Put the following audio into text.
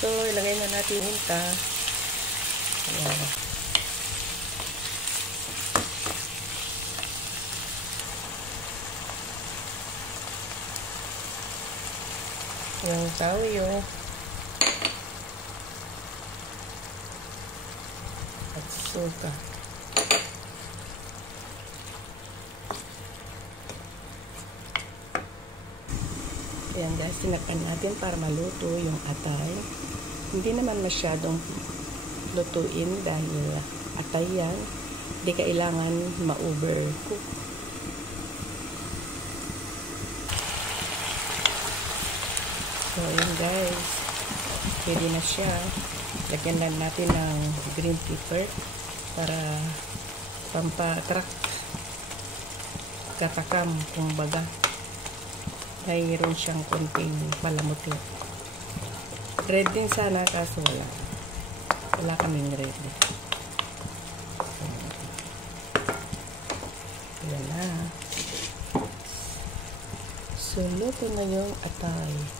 So, ilagay na natin hinta. Ayan. Yung sauyo. At suka. Ayan guys, tinakpan natin para maluto yung atay. Hindi naman masyadong lutuin dahil atay yan. Hindi kailangan ma-overcook. So, ayan guys. Pwede na siya. Lagyan lang natin ng green pepper para pampatrack katakam kumbaga. Mayroon siyang konting palamuti. Red din sana kaso wala kaming red. Ayan na. So, luto na yung atay.